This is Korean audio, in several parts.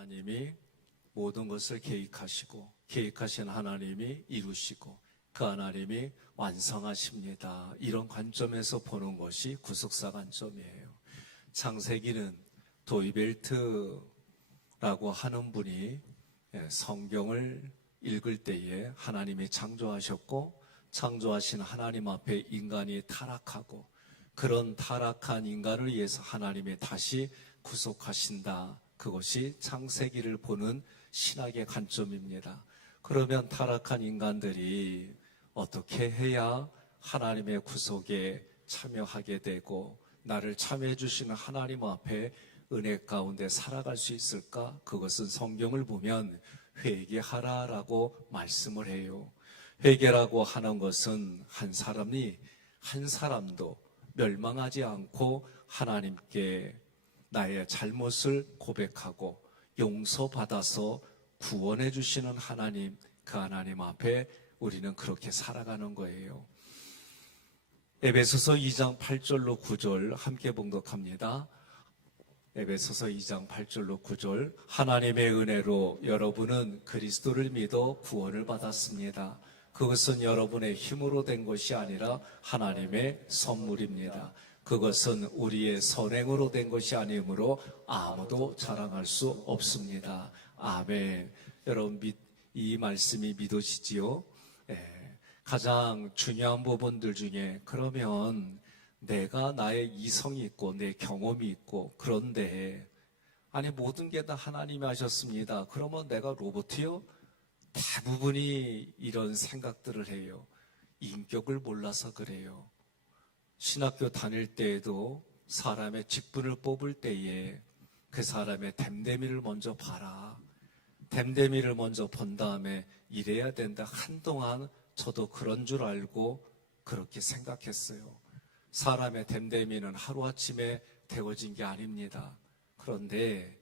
하나님이 모든 것을 계획하시고 계획하신 하나님이 이루시고 그 하나님이 완성하십니다. 이런 관점에서 보는 것이 구속사 관점이에요. 창세기는 도이벨트라고 하는 분이 성경을 읽을 때에 하나님이 창조하셨고 창조하신 하나님 앞에 인간이 타락하고 그런 타락한 인간을 위해서 하나님이 다시 구속하신다. 그것이 창세기를 보는 신학의 관점입니다. 그러면 타락한 인간들이 어떻게 해야 하나님의 구속에 참여하게 되고 나를 참여해 주시는 하나님 앞에 은혜 가운데 살아갈 수 있을까? 그것은 성경을 보면 회개하라라고 말씀을 해요. 회개라고 하는 것은 한 사람도 멸망하지 않고 하나님께 나의 잘못을 고백하고 용서받아서 구원해 주시는 하나님, 그 하나님 앞에 우리는 그렇게 살아가는 거예요. 에베소서 2장 8절로 9절 함께 봉독합니다. 에베소서 2장 8절로 9절 하나님의 은혜로 여러분은 그리스도를 믿어 구원을 받았습니다. 그것은 여러분의 힘으로 된 것이 아니라 하나님의 선물입니다. 그것은 우리의 선행으로 된 것이 아니므로 아무도 자랑할 수 없습니다. 아멘. 여러분 이 말씀이 믿으시지요? 가장 중요한 부분들 중에 그러면 내가 나의 이성이 있고 내 경험이 있고 그런데 아니 모든 게 다 하나님이 하셨습니다. 그러면 내가 로봇이요? 대부분이 이런 생각들을 해요. 인격을 몰라서 그래요. 신학교 다닐 때에도 사람의 직분을 뽑을 때에 그 사람의 댐데미를 먼저 봐라. 댐데미를 먼저 본 다음에 이래야 된다. 한동안 저도 그런 줄 알고 그렇게 생각했어요. 사람의 댐데미는 하루아침에 되어진 게 아닙니다. 그런데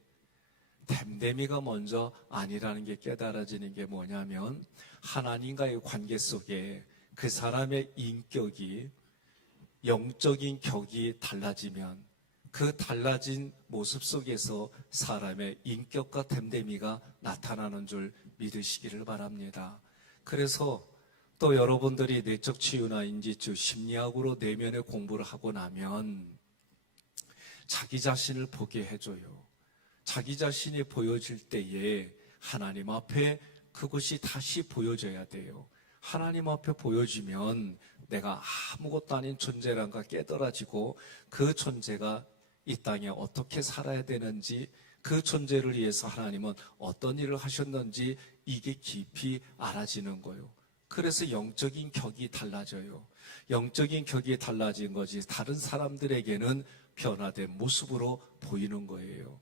댐데미가 먼저 아니라는 게 깨달아지는 게 뭐냐면 하나님과의 관계 속에 그 사람의 인격이 영적인 격이 달라지면 그 달라진 모습 속에서 사람의 인격과 댐데미가 나타나는 줄 믿으시기를 바랍니다. 그래서 또 여러분들이 내적 치유나 인지치유, 심리학으로 내면의 공부를 하고 나면 자기 자신을 보게 해줘요. 자기 자신이 보여질 때에 하나님 앞에 그것이 다시 보여져야 돼요. 하나님 앞에 보여지면 내가 아무것도 아닌 존재란 걸 깨달아지고 그 존재가 이 땅에 어떻게 살아야 되는지 그 존재를 위해서 하나님은 어떤 일을 하셨는지 이게 깊이 알아지는 거예요. 그래서 영적인 격이 달라져요. 영적인 격이 달라진 것이 다른 사람들에게는 변화된 모습으로 보이는 거예요.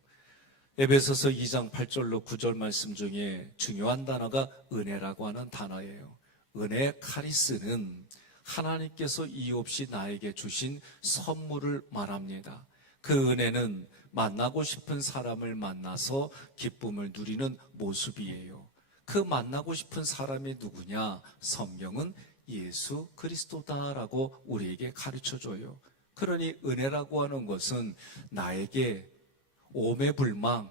에베소서 2장 8절로 9절 말씀 중에 중요한 단어가 은혜라고 하는 단어예요. 은혜 카리스는 하나님께서 이유 없이 나에게 주신 선물을 말합니다. 그 은혜는 만나고 싶은 사람을 만나서 기쁨을 누리는 모습이에요. 그 만나고 싶은 사람이 누구냐? 성경은 예수 그리스도다라고 우리에게 가르쳐줘요. 그러니 은혜라고 하는 것은 나에게 오매불망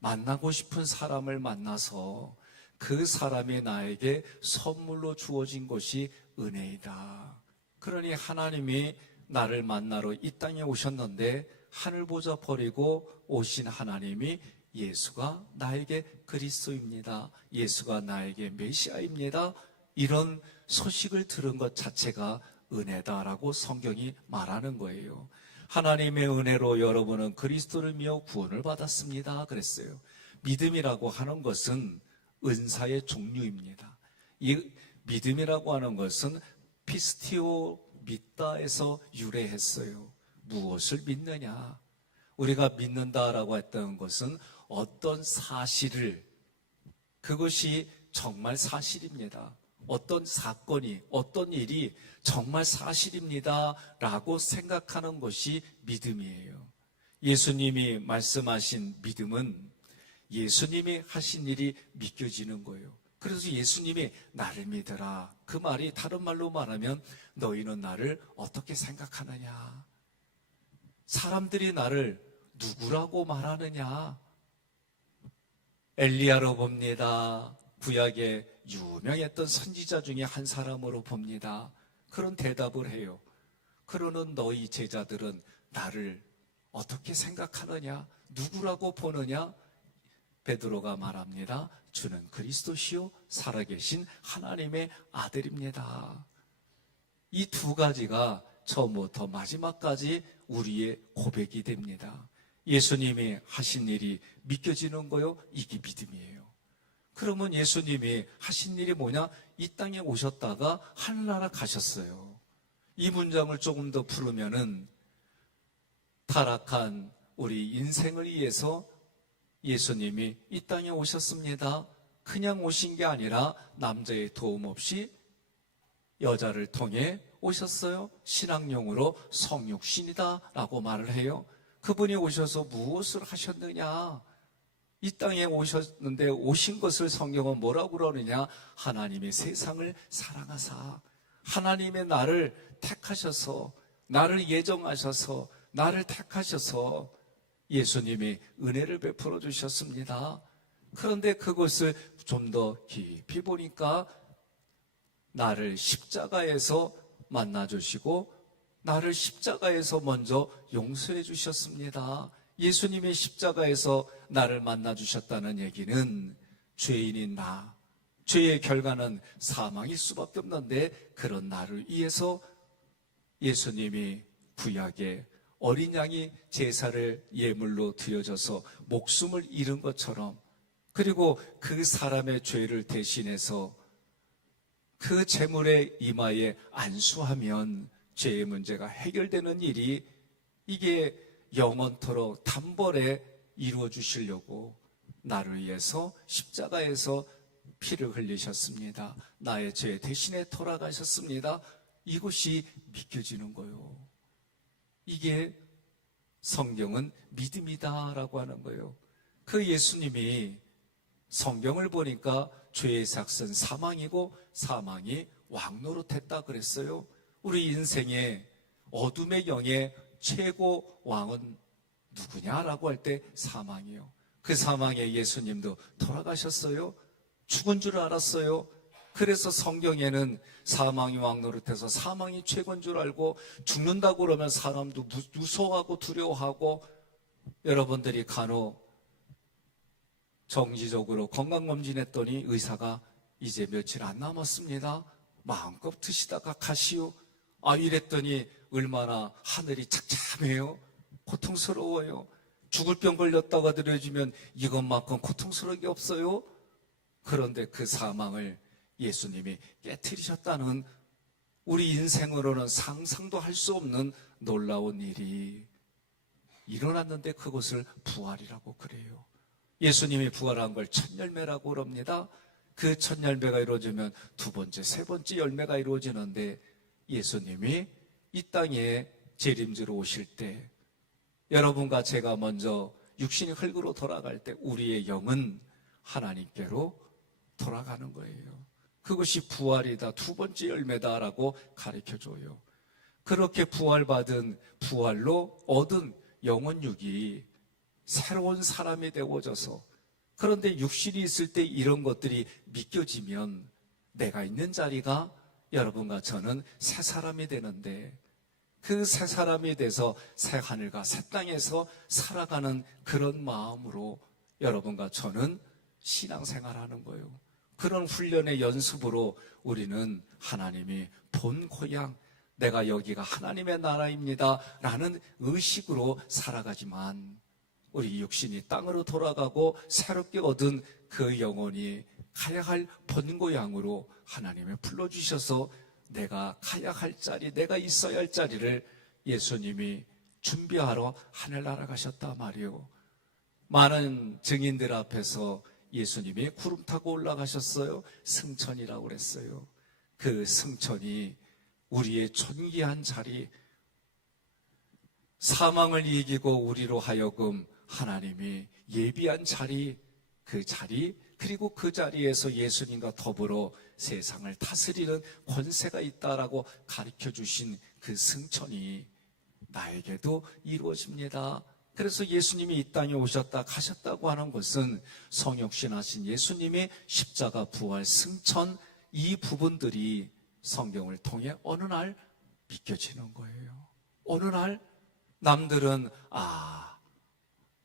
만나고 싶은 사람을 만나서 그 사람이 나에게 선물로 주어진 것이 은혜이다. 그러니 하나님이 나를 만나러 이 땅에 오셨는데 하늘보좌 버리고 오신 하나님이 예수가 나에게 그리스도입니다. 예수가 나에게 메시아입니다. 이런 소식을 들은 것 자체가 은혜다라고 성경이 말하는 거예요. 하나님의 은혜로 여러분은 그리스도를 믿어 구원을 받았습니다. 그랬어요. 믿음이라고 하는 것은 은사의 종류입니다. 이 믿음이라고 하는 것은 피스티오 믿다에서 유래했어요. 무엇을 믿느냐? 우리가 믿는다라고 했던 것은 어떤 사실을, 그것이 정말 사실입니다. 어떤 사건이, 어떤 일이 정말 사실입니다 라고 생각하는 것이 믿음이에요. 예수님이 말씀하신 믿음은 예수님이 하신 일이 믿겨지는 거예요. 그래서 예수님이 나를 믿어라. 그 말이 다른 말로 말하면 너희는 나를 어떻게 생각하느냐? 사람들이 나를 누구라고 말하느냐? 엘리야로 봅니다. 구약의 유명했던 선지자 중에 한 사람으로 봅니다. 그런 대답을 해요. 그러는 너희 제자들은 나를 어떻게 생각하느냐? 누구라고 보느냐? 베드로가 말합니다. 주는 그리스도시요 살아계신 하나님의 아들입니다. 이 두 가지가 처음부터 마지막까지 우리의 고백이 됩니다. 예수님이 하신 일이 믿겨지는 거요? 이게 믿음이에요. 그러면 예수님이 하신 일이 뭐냐? 이 땅에 오셨다가 하늘나라 가셨어요. 이 문장을 조금 더 풀으면은 타락한 우리 인생을 위해서 예수님이 이 땅에 오셨습니다. 그냥 오신 게 아니라 남자의 도움 없이 여자를 통해 오셨어요. 신앙용어로 성육신이다 라고 말을 해요. 그분이 오셔서 무엇을 하셨느냐? 이 땅에 오셨는데 오신 것을 성경은 뭐라고 그러느냐? 하나님의 세상을 사랑하사 하나님의 나를 택하셔서 나를 예정하셔서 나를 택하셔서 예수님이 은혜를 베풀어 주셨습니다. 그런데 그것을 좀 더 깊이 보니까 나를 십자가에서 만나주시고 나를 십자가에서 먼저 용서해 주셨습니다. 예수님이 십자가에서 나를 만나주셨다는 얘기는 죄인인 나, 죄의 결과는 사망일 수밖에 없는데 그런 나를 위해서 예수님이 구약에 어린 양이 제사를 예물로 드려져서 목숨을 잃은 것처럼 그리고 그 사람의 죄를 대신해서 그 제물의 이마에 안수하면 죄의 문제가 해결되는 일이 이게 영원토록 단번에 이루어 주시려고 나를 위해서 십자가에서 피를 흘리셨습니다. 나의 죄 대신에 돌아가셨습니다. 이것이 믿겨지는 거예요. 이게 성경은 믿음이다라고 하는 거예요. 그 예수님이 성경을 보니까 죄의 삭은 사망이고 사망이 왕노릇했다 그랬어요. 우리 인생의 어둠의 영의 최고 왕은 누구냐라고 할 때 사망이요. 그 사망에 예수님도 돌아가셨어요. 죽은 줄 알았어요. 그래서 성경에는 사망이 왕노릇해서 사망이 최고인 줄 알고 죽는다고 그러면 사람도 무서워하고 두려워하고 여러분들이 간혹 정기적으로 건강검진했더니 의사가 이제 며칠 안 남았습니다. 마음껏 드시다가 가시오. 이랬더니 얼마나 하늘이 착잡해요. 고통스러워요. 죽을 병 걸렸다고 들려주면 이것만큼 고통스러운 게 없어요. 그런데 그 사망을 예수님이 깨트리셨다는 우리 인생으로는 상상도 할 수 없는 놀라운 일이 일어났는데 그것을 부활이라고 그래요. 예수님이 부활한 걸 첫 열매라고 그럽니다. 그 첫 열매가 이루어지면 두 번째, 세 번째 열매가 이루어지는데 예수님이 이 땅에 재림지로 오실 때 여러분과 제가 먼저 육신이 흙으로 돌아갈 때 우리의 영은 하나님께로 돌아가는 거예요. 그것이 부활이다, 두 번째 열매다라고 가르쳐줘요. 그렇게 부활받은 부활로 얻은 영혼육이 새로운 사람이 되어져서 그런데 육신이 있을 때 이런 것들이 믿겨지면 내가 있는 자리가 여러분과 저는 새 사람이 되는데 그 새 사람이 돼서 새 하늘과 새 땅에서 살아가는 그런 마음으로 여러분과 저는 신앙생활하는 거예요. 그런 훈련의 연습으로 우리는 하나님이 본 고향, 내가 여기가 하나님의 나라입니다 라는 의식으로 살아가지만 우리 육신이 땅으로 돌아가고 새롭게 얻은 그 영혼이 가야 할 본고향으로 하나님이 불러주셔서 내가 가야 할 자리, 내가 있어야 할 자리를 예수님이 준비하러 하늘나라 가셨다 말이요. 많은 증인들 앞에서 예수님이 구름 타고 올라가셨어요. 승천이라고 그랬어요. 그 승천이 우리의 존귀한 자리, 사망을 이기고 우리로 하여금 하나님이 예비한 자리, 그 자리, 그리고 그 자리에서 예수님과 더불어 세상을 다스리는 권세가 있다라고 가르쳐 주신 그 승천이 나에게도 이루어집니다. 그래서 예수님이 이 땅에 오셨다 가셨다고 하는 것은 성육신하신 예수님의 십자가 부활 승천, 이 부분들이 성경을 통해 어느 날 믿겨지는 거예요. 어느 날 남들은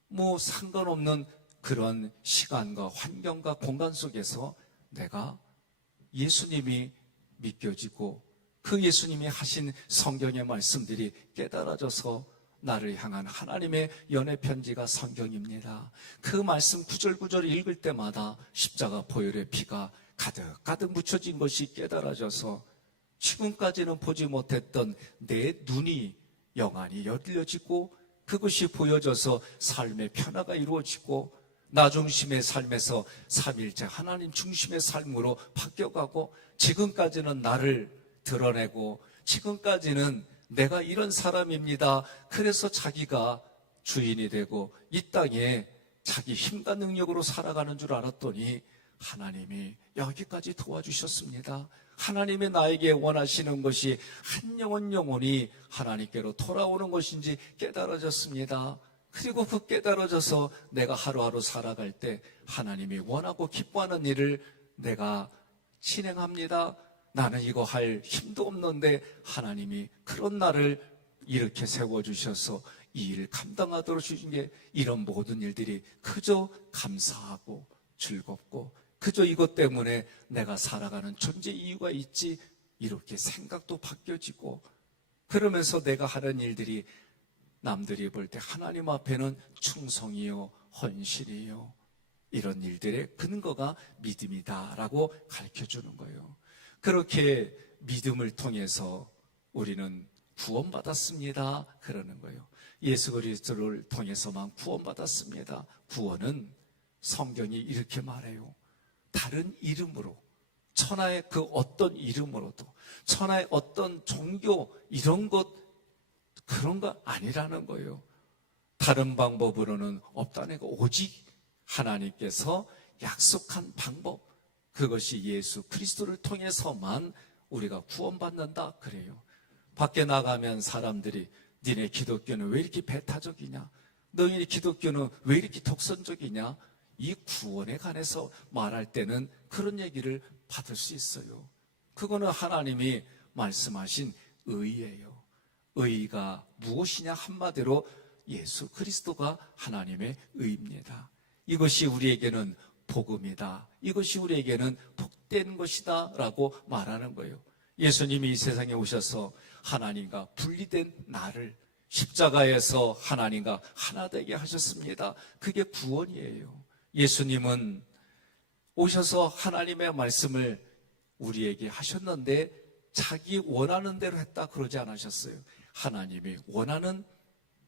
뭐 상관없는 그런 시간과 환경과 공간 속에서 내가 예수님이 믿겨지고 그 예수님이 하신 성경의 말씀들이 깨달아져서 나를 향한 하나님의 연애 편지가 성경입니다. 그 말씀 구절구절 읽을 때마다 십자가 보혈의 피가 가득가득 묻혀진 것이 깨달아져서 지금까지는 보지 못했던 내 눈이 영안이 열려지고 그것이 보여져서 삶의 변화가 이루어지고 나 중심의 삶에서 삼일째 하나님 중심의 삶으로 바뀌어가고 지금까지는 나를 드러내고 지금까지는 내가 이런 사람입니다. 그래서 자기가 주인이 되고 이 땅에 자기 힘과 능력으로 살아가는 줄 알았더니 하나님이 여기까지 도와주셨습니다. 하나님이 나에게 원하시는 것이 한 영혼 영혼이 하나님께로 돌아오는 것인지 깨달아졌습니다. 그리고 그 깨달아져서 내가 하루하루 살아갈 때 하나님이 원하고 기뻐하는 일을 내가 진행합니다. 나는 이거 할 힘도 없는데 하나님이 그런 나를 이렇게 세워주셔서 이 일을 감당하도록 주신 게 이런 모든 일들이 그저 감사하고 즐겁고 그저 이것 때문에 내가 살아가는 존재 이유가 있지 이렇게 생각도 바뀌어지고 그러면서 내가 하는 일들이 남들이 볼 때 하나님 앞에는 충성이요 헌신이요 이런 일들의 근거가 믿음이다라고 가르쳐주는 거예요. 그렇게 믿음을 통해서 우리는 구원받았습니다 그러는 거예요. 예수 그리스도를 통해서만 구원받았습니다. 구원은 성경이 이렇게 말해요. 다른 이름으로 천하의 그 어떤 이름으로도 천하의 어떤 종교 이런 것 그런 거 아니라는 거예요. 다른 방법으로는 없다는 거. 오직 하나님께서 약속한 방법 그것이 예수 그리스도를 통해서만 우리가 구원받는다 그래요. 밖에 나가면 사람들이 니네 기독교는 왜 이렇게 배타적이냐? 너희 기독교는 왜 이렇게 독선적이냐? 이 구원에 관해서 말할 때는 그런 얘기를 받을 수 있어요. 그거는 하나님이 말씀하신 의예요. 의가 무엇이냐 한마디로 예수 그리스도가 하나님의 의입니다. 이것이 우리에게는 복음이다. 이것이 우리에게는 복된 것이다 라고 말하는 거예요. 예수님이 이 세상에 오셔서 하나님과 분리된 나를 십자가에서 하나님과 하나 되게 하셨습니다. 그게 구원이에요. 예수님은 오셔서 하나님의 말씀을 우리에게 하셨는데 자기 원하는 대로 했다 그러지 않으셨어요. 하나님이 원하는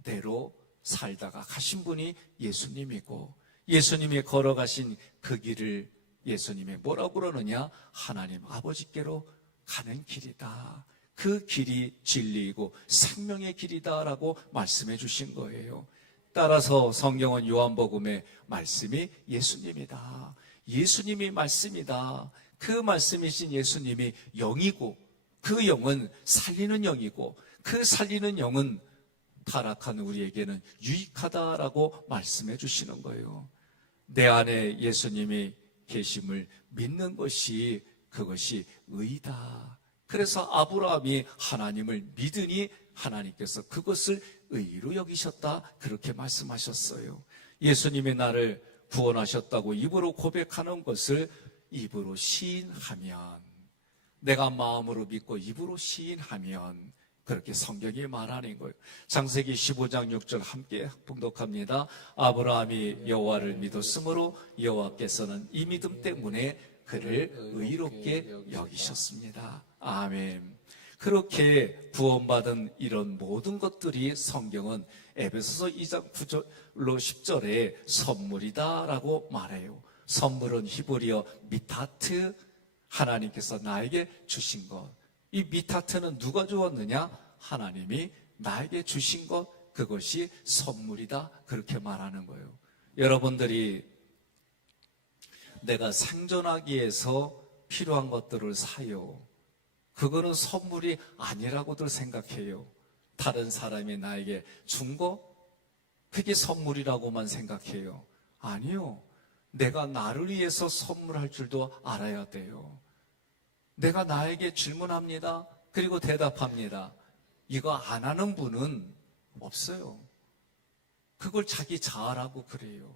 대로 살다가 가신 분이 예수님이고 예수님이 걸어가신 그 길을 예수님이 뭐라고 그러느냐? 하나님 아버지께로 가는 길이다. 그 길이 진리이고 생명의 길이다라고 말씀해 주신 거예요. 따라서 성경은 요한복음의 말씀이 예수님이다. 예수님이 말씀이다. 그 말씀이신 예수님이 영이고 그 영은 살리는 영이고 그 살리는 영은 타락한 우리에게는 유익하다라고 말씀해 주시는 거예요. 내 안에 예수님이 계심을 믿는 것이 그것이 의다. 그래서 아브라함이 하나님을 믿으니 하나님께서 그것을 의로 여기셨다 그렇게 말씀하셨어요. 예수님이 나를 구원하셨다고 입으로 고백하는 것을 입으로 시인하면 내가 마음으로 믿고 입으로 시인하면 그렇게 성경이 말하는 거예요. 창세기 15장 6절 함께 봉독합니다. 아브라함이 여호와를 믿었으므로 여호와께서는 이 믿음 때문에 그를 의롭게 여기셨습니다. 아멘. 그렇게 구원받은 이런 모든 것들이 성경은 에베소서 2장 9절로 10절에 선물이다라고 말해요. 선물은 히브리어 미타트, 하나님께서 나에게 주신 것. 이 미타트는 누가 주었느냐? 하나님이 나에게 주신 것, 그것이 선물이다 그렇게 말하는 거예요. 여러분들이 내가 생존하기 위해서 필요한 것들을 사요. 그거는 선물이 아니라고들 생각해요. 다른 사람이 나에게 준 거, 그게 선물이라고만 생각해요. 아니요. 내가 나를 위해서 선물할 줄도 알아야 돼요. 내가 나에게 질문합니다. 그리고 대답합니다. 이거 안 하는 분은 없어요. 그걸 자기 자아라고 그래요.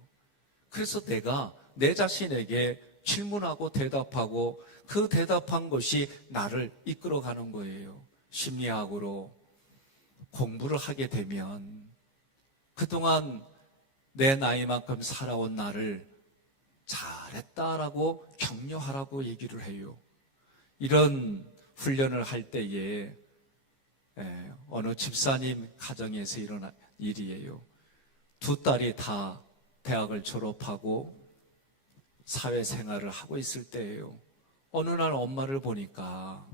그래서 내가 내 자신에게 질문하고 대답하고 그 대답한 것이 나를 이끌어가는 거예요. 심리학으로 공부를 하게 되면 그동안 내 나이만큼 살아온 나를 잘했다라고 격려하라고 얘기를 해요. 이런 훈련을 할 때에 어느 집사님 가정에서 일어난 일이에요. 두 딸이 다 대학을 졸업하고 사회생활을 하고 있을 때예요. 어느 날 엄마를 보니까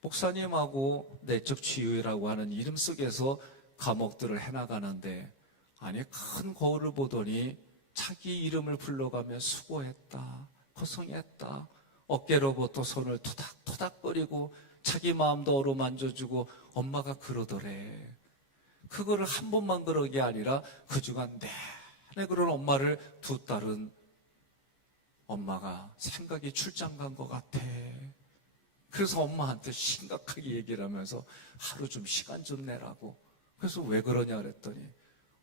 목사님하고 내적 치유라고 하는 이름 속에서 과목들을 해나가는데 아니 큰 거울을 보더니 자기 이름을 불러가며 수고했다, 고생했다, 어깨로부터 손을 토닥토닥거리고 자기 마음도 어루만져주고 엄마가 그러더래. 그거를 한 번만 그런 게 아니라 그 주간 내내 그런 엄마를 두 딸은 엄마가 생각이 출장 간 것 같아. 그래서 엄마한테 심각하게 얘기를 하면서 하루 좀 시간 좀 내라고. 그래서 왜 그러냐 그랬더니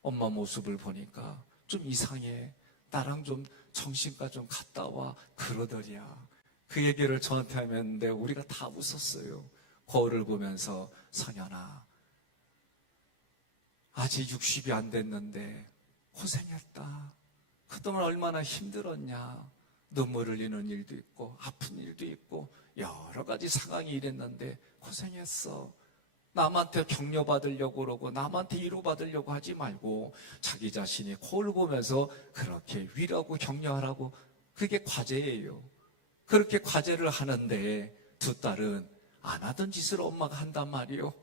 엄마 모습을 보니까 좀 이상해. 나랑 좀 정신과 좀 갔다 와. 그러더리야. 그 얘기를 저한테 하는데 우리가 다 웃었어요. 거울을 보면서 성현아, 아직 60이 안 됐는데 고생했다. 그동안 얼마나 힘들었냐. 눈물 흘리는 일도 있고 아픈 일도 있고 여러 가지 상황이 이랬는데 고생했어. 남한테 격려받으려고 그러고 남한테 위로받으려고 하지 말고 자기 자신이 거울 보면서 그렇게 위로하고 격려하라고. 그게 과제예요. 그렇게 과제를 하는데 두 딸은 안 하던 짓을 엄마가 한단 말이에요.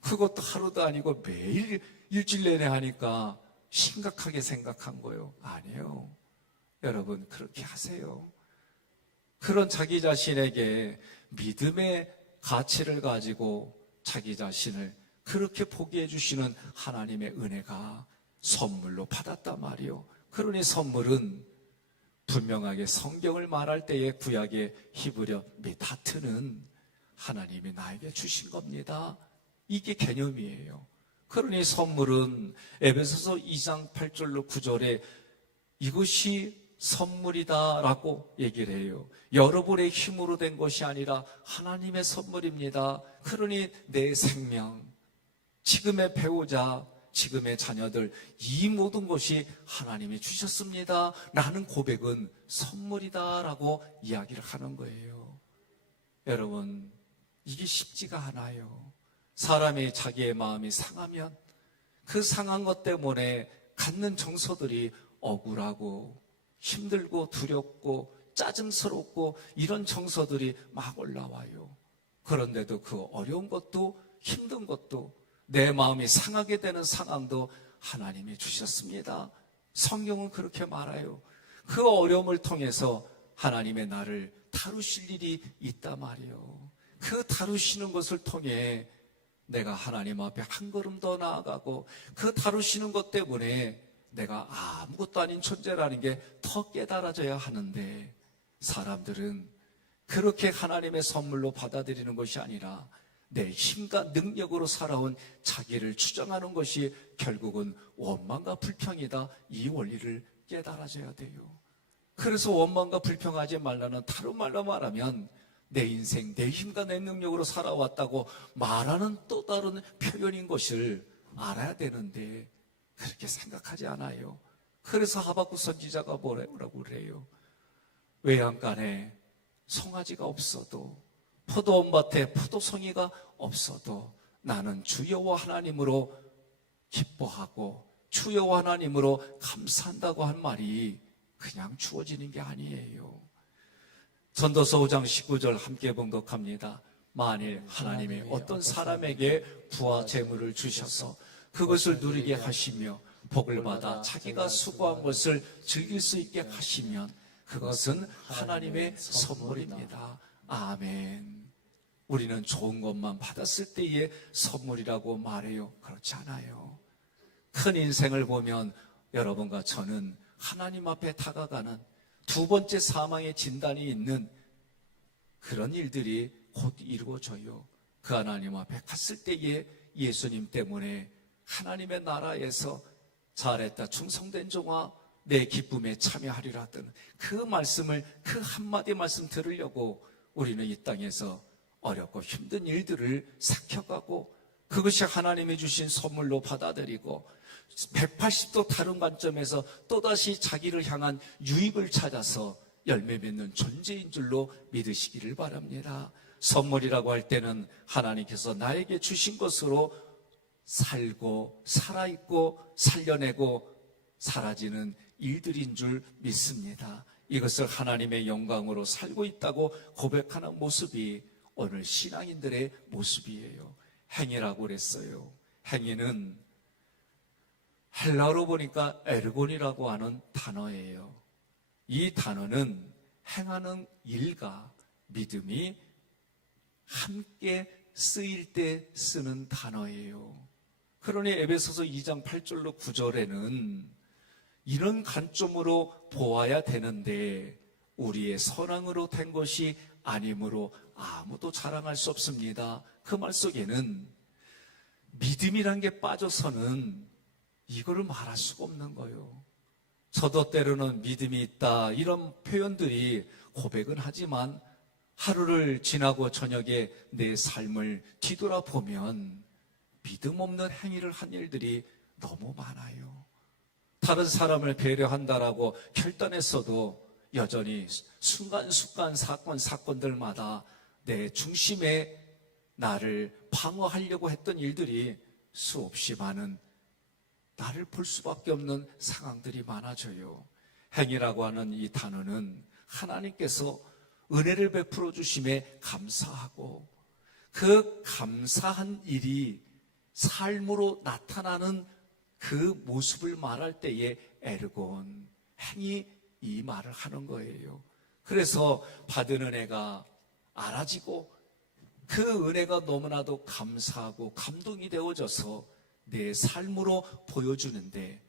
그것도 하루도 아니고 매일 일주일 내내 하니까 심각하게 생각한 거예요. 아니에요. 여러분 그렇게 하세요. 그런 자기 자신에게 믿음의 가치를 가지고 자기 자신을 그렇게 포기해 주시는 하나님의 은혜가 선물로 받았단 말이에요. 그러니 선물은 분명하게 성경을 말할 때에 구약의 히브리어 메타트는 하나님이 나에게 주신 겁니다. 이게 개념이에요. 그러니 선물은 에베소서 2장 8절로 9절에 이것이 선물이다라고 얘기를 해요. 여러분의 힘으로 된 것이 아니라 하나님의 선물입니다. 그러니 내 생명, 지금의 배우자, 지금의 자녀들, 이 모든 것이 하나님이 주셨습니다. 라는 고백은 선물이다라고 이야기를 하는 거예요. 여러분, 이게 쉽지가 않아요. 사람이 자기의 마음이 상하면 그 상한 것 때문에 갖는 정서들이 억울하고 힘들고 두렵고 짜증스럽고 이런 정서들이 막 올라와요. 그런데도 그 어려운 것도 힘든 것도 내 마음이 상하게 되는 상황도 하나님이 주셨습니다. 성경은 그렇게 말해요. 그 어려움을 통해서 하나님의 나를 다루실 일이 있단 말이에요. 그 다루시는 것을 통해 내가 하나님 앞에 한 걸음 더 나아가고 그 다루시는 것 때문에 내가 아무것도 아닌 존재라는 게 더 깨달아져야 하는데 사람들은 그렇게 하나님의 선물로 받아들이는 것이 아니라 내 힘과 능력으로 살아온 자기를 추정하는 것이 결국은 원망과 불평이다. 이 원리를 깨달아져야 돼요. 그래서 원망과 불평하지 말라는 다른 말로 말하면 내 인생, 내 힘과 내 능력으로 살아왔다고 말하는 또 다른 표현인 것을 알아야 되는데 그렇게 생각하지 않아요. 그래서 하박국 선지자가 뭐라고 그래요? 외양간에 송아지가 없어도 포도원밭에 포도송이가 없어도 나는 주 여호와 하나님으로 기뻐하고 주 여호와 하나님으로 감사한다고 한 말이 그냥 주어지는 게 아니에요. 전도서 5장 19절 함께 봉독합니다. 만일 하나님이 어떤 사람에게 부와 재물을 주셔서 그것을 누리게 하시며 복을 받아 자기가 수고한 것을 즐길 수 있게 하시면 그것은 하나님의 선물입니다. 아멘. 우리는 좋은 것만 받았을 때의 선물이라고 말해요. 그렇지 않아요. 큰 인생을 보면 여러분과 저는 하나님 앞에 다가가는 두 번째 사망의 진단이 있는 그런 일들이 곧 이루어져요. 그 하나님 앞에 갔을 때에 예수님 때문에 하나님의 나라에서 잘했다 충성된 종아 내 기쁨에 참여하리라 하던 그 말씀을, 그 한마디 말씀 들으려고 우리는 이 땅에서 어렵고 힘든 일들을 삭혀가고 그것이 하나님이 주신 선물로 받아들이고 180도 다른 관점에서 또다시 자기를 향한 유익을 찾아서 열매 맺는 존재인 줄로 믿으시기를 바랍니다. 선물이라고 할 때는 하나님께서 나에게 주신 것으로 살고 살아있고 살려내고 사라지는 일들인 줄 믿습니다. 이것을 하나님의 영광으로 살고 있다고 고백하는 모습이 오늘 신앙인들의 모습이에요. 행위라고 그랬어요. 행위는 헬라어로 보니까 에르곤이라고 하는 단어예요. 이 단어는 행하는 일과 믿음이 함께 쓰일 때 쓰는 단어예요. 그러니 에베소서 2장 8절로 9절에는 이런 관점으로 보아야 되는데 우리의 선행으로 된 것이 아니므로 아무도 자랑할 수 없습니다. 그 말 속에는 믿음이란 게 빠져서는 이거를 말할 수가 없는 거예요. 저도 때로는 믿음이 있다 이런 표현들이 고백은 하지만 하루를 지나고 저녁에 내 삶을 뒤돌아보면 믿음 없는 행위를 한 일들이 너무 많아요. 다른 사람을 배려한다라고 결단했어도 여전히 순간순간 사건들마다 내 중심에 나를 방어하려고 했던 일들이 수없이 많은 나를 볼 수밖에 없는 상황들이 많아져요. 행위라고 하는 이 단어는 하나님께서 은혜를 베풀어 주심에 감사하고 그 감사한 일이 삶으로 나타나는 그 모습을 말할 때에 에르곤, 행위 이 말을 하는 거예요. 그래서 받은 은혜가 알아지고 그 은혜가 너무나도 감사하고 감동이 되어져서 내 삶으로 보여주는데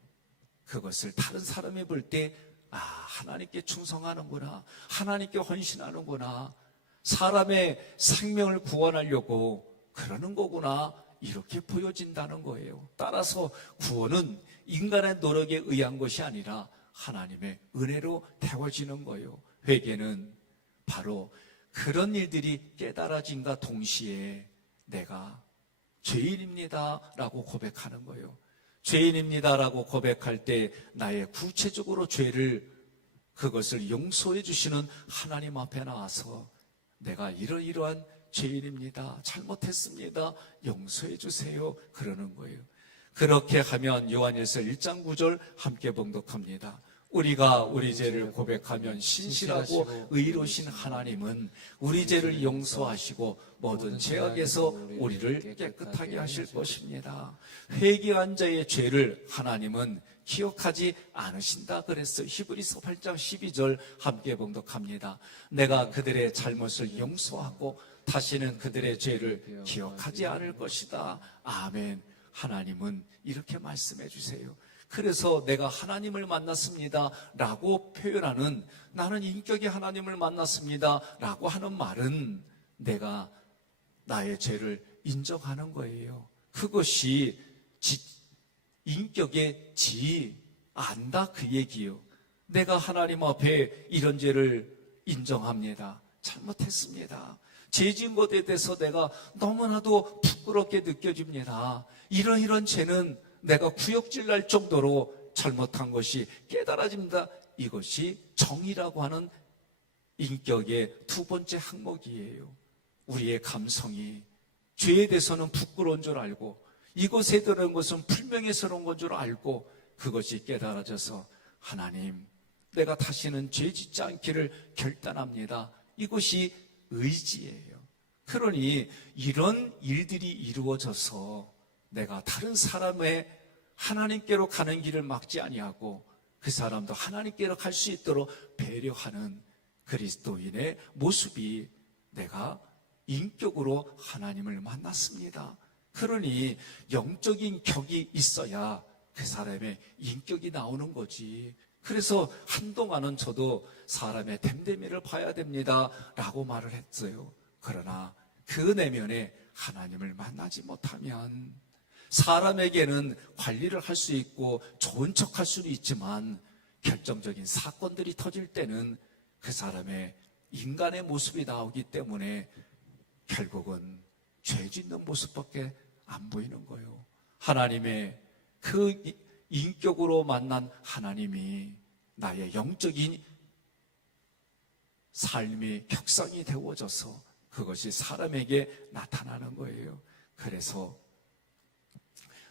그것을 다른 사람이 볼 때 하나님께 충성하는구나, 하나님께 헌신하는구나, 사람의 생명을 구원하려고 그러는 거구나 이렇게 보여진다는 거예요. 따라서 구원은 인간의 노력에 의한 것이 아니라 하나님의 은혜로 되어지는 거예요. 회개는 바로 그런 일들이 깨달아진과 동시에 내가 죄인입니다 라고 고백하는 거예요. 죄인입니다 라고 고백할 때 나의 구체적으로 죄를 그것을 용서해 주시는 하나님 앞에 나와서 내가 이러이러한 죄인입니다, 잘못했습니다, 용서해 주세요 그러는 거예요. 그렇게 하면 요한일서 1장 9절 함께 봉독합니다. 우리가 우리 죄를 고백하면 신실하고 의로우신 하나님은 우리 죄를 용서하시고 모든 죄악에서 우리를 깨끗하게 하실 것입니다. 회개한 자의 죄를 하나님은 기억하지 않으신다 그랬어요. 히브리서 8장 12절 함께 봉독합니다. 내가 그들의 잘못을 용서하고 다시는 그들의 죄를 기억하지 않을 것이다. 아멘. 하나님은 이렇게 말씀해 주세요. 그래서 내가 하나님을 만났습니다 라고 표현하는, 나는 인격의 하나님을 만났습니다 라고 하는 말은 내가 나의 죄를 인정하는 거예요. 그것이 인격의 안다 그 얘기요. 내가 하나님 앞에 이런 죄를 인정합니다, 잘못했습니다, 죄 지은 것에 대해서 내가 너무나도 부끄럽게 느껴집니다, 이런 죄는 내가 구역질 날 정도로 잘못한 것이 깨달아집니다. 이것이 정의라고 하는 인격의 두 번째 항목이에요. 우리의 감성이 죄에 대해서는 부끄러운 줄 알고 이것에 들은 것은 불명예스러운 건 줄 알고 그것이 깨달아져서 하나님, 내가 다시는 죄 짓지 않기를 결단합니다. 이것이 의지예요. 그러니 이런 일들이 이루어져서 내가 다른 사람의 하나님께로 가는 길을 막지 아니하고 그 사람도 하나님께로 갈 수 있도록 배려하는 그리스도인의 모습이 내가 인격으로 하나님을 만났습니다. 그러니 영적인 격이 있어야 그 사람의 인격이 나오는 거지. 그래서 한동안은 저도 사람의 됨됨이를 봐야 됩니다 라고 말을 했어요. 그러나 그 내면에 하나님을 만나지 못하면 사람에게는 관리를 할 수 있고 좋은 척할 수는 있지만 결정적인 사건들이 터질 때는 그 사람의 인간의 모습이 나오기 때문에 결국은 죄 짓는 모습밖에 안 보이는 거예요. 하나님의 그 인격으로 만난 하나님이 나의 영적인 삶의 격상이 되어져서 그것이 사람에게 나타나는 거예요. 그래서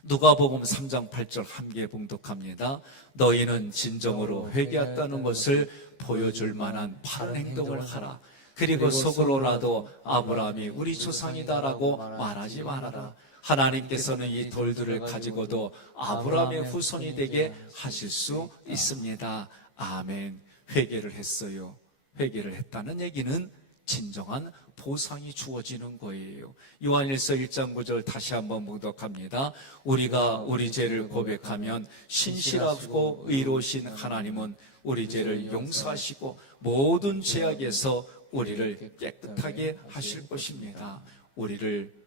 누가복음 3장 8절 함께 봉독합니다. 너희는 진정으로 회개했다는 것을 보여줄 만한 바른 행동을 하라. 그리고 속으로라도 아브라함이 우리 조상이다라고 말하지 말아라. 하나님께서는 이 돌들을 가지고도 아브라함의 후손이 되게 하실 수 있습니다. 아멘. 회개를 했어요. 회개를 했다는 얘기는 진정한 보상이 주어지는 거예요. 요한일서 1장 9절 다시 한번 봉독합니다. 우리가 우리 죄를 고백하면 신실하고 의로우신 하나님은 우리 죄를 용서하시고 모든 죄악에서 우리를 깨끗하게 하실 것입니다. 우리를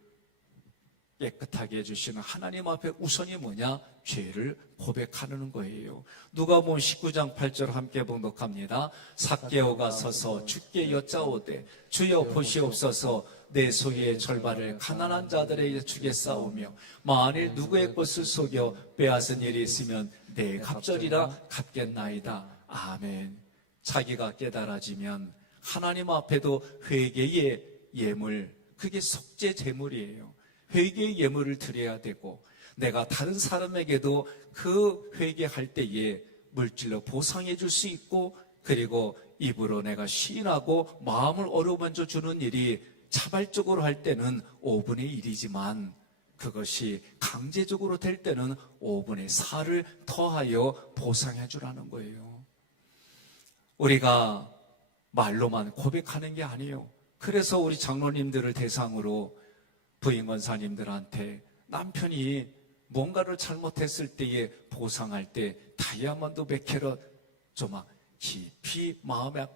깨끗하게 해주시는 하나님 앞에 우선이 뭐냐? 죄를 고백하는 거예요. 누가복음 19장 8절 함께 봉독합니다. 삭개오가 서서 주께 여짜오되 주여 보시옵소서 내 소유의 절반을 가난한 자들에게 주겠사오며 만일 누구의 것을 속여 빼앗은 일이 있으면 내 갑절이라 갚겠나이다. 아멘. 자기가 깨달아지면 하나님 앞에도 회개의 예물, 그게 속죄 제물이에요. 회개의 예물을 드려야 되고 내가 다른 사람에게도 그 회개할 때에 물질로 보상해 줄 수 있고 그리고 입으로 내가 시인하고 마음을 어루만져 주는 일이 자발적으로 할 때는 5분의 1이지만 그것이 강제적으로 될 때는 5분의 4를 더하여 보상해 주라는 거예요. 우리가 말로만 고백하는 게 아니에요. 그래서 우리 장로님들을 대상으로 부인 권사님들한테 남편이 뭔가를 잘못했을 때에 보상할 때 다이아몬드 몇 캐럿 좀 깊이 마음에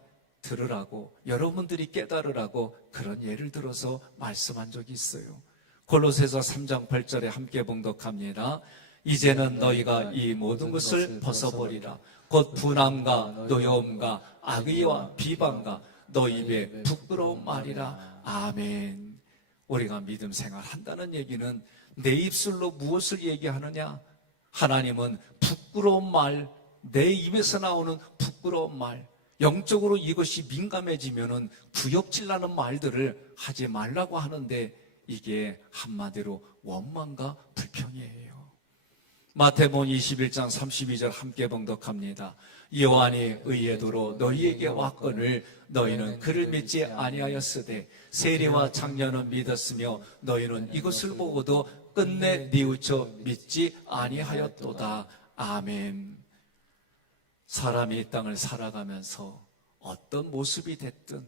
들으라고 여러분들이 깨달으라고 그런 예를 들어서 말씀한 적이 있어요. 골로새서 3장 8절에 함께 봉독합니다. 이제는 너희가 이 모든 것을 벗어버리라. 곧 분함과 노여움과 악의와 비방과 너희 입에 부끄러운 말이라. 아멘. 우리가 믿음 생활 한다는 얘기는 내 입술로 무엇을 얘기하느냐? 하나님은 부끄러운 말, 내 입에서 나오는 부끄러운 말, 영적으로 이것이 민감해지면은 구역질 나는 말들을 하지 말라고 하는데 이게 한마디로 원망과 불평이에요. 마태복음 21장 32절 함께 봉독합니다. 요한이 의의 도로 너희에게 왔거늘 너희는 그를 믿지 아니하였으되 세리와 장년은 믿었으며 너희는 이것을 보고도 끝내 뉘우쳐 믿지 아니하였도다. 아멘. 사람이 이 땅을 살아가면서 어떤 모습이 됐든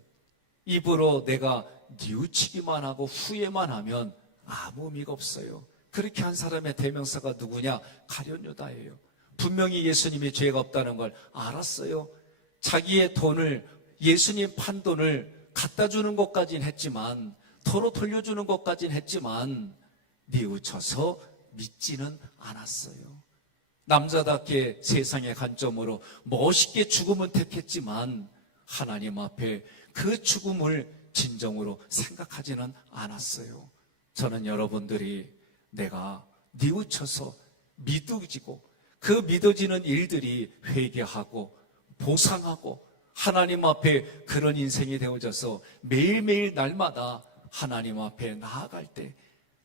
입으로 내가 뉘우치기만 하고 후회만 하면 아무 의미가 없어요. 그렇게 한 사람의 대명사가 누구냐? 가룟 유다예요. 분명히 예수님이 죄가 없다는 걸 알았어요. 자기의 돈을, 예수님 판돈을 갖다 주는 것까지는 했지만, 도로 돌려주는 것까지는 했지만 뉘우쳐서 믿지는 않았어요. 남자답게 세상의 관점으로 멋있게 죽음은 택했지만 하나님 앞에 그 죽음을 진정으로 생각하지는 않았어요. 저는 여러분들이 내가 뉘우쳐서 믿어지고 그 믿어지는 일들이 회개하고 보상하고 하나님 앞에 그런 인생이 되어져서 매일매일 날마다 하나님 앞에 나아갈 때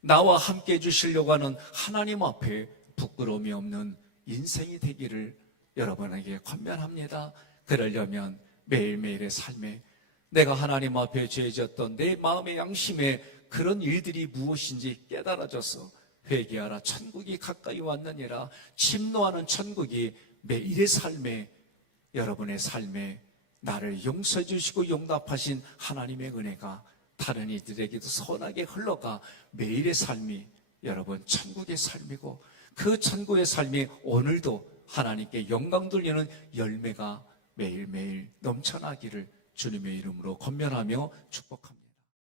나와 함께 해주시려고 하는 하나님 앞에 부끄러움이 없는 인생이 되기를 여러분에게 권면합니다. 그러려면 매일매일의 삶에 내가 하나님 앞에 죄졌던 내 마음의 양심에 그런 일들이 무엇인지 깨달아져서 회개하라. 천국이 가까이 왔느니라. 침노하는 천국이 매일의 삶에, 여러분의 삶에 나를 용서해 주시고 용납하신 하나님의 은혜가 다른 이들에게도 선하게 흘러가 매일의 삶이 여러분 천국의 삶이고 그 천국의 삶이 오늘도 하나님께 영광 돌리는 열매가 매일매일 넘쳐나기를 주님의 이름으로 권면하며 축복합니다.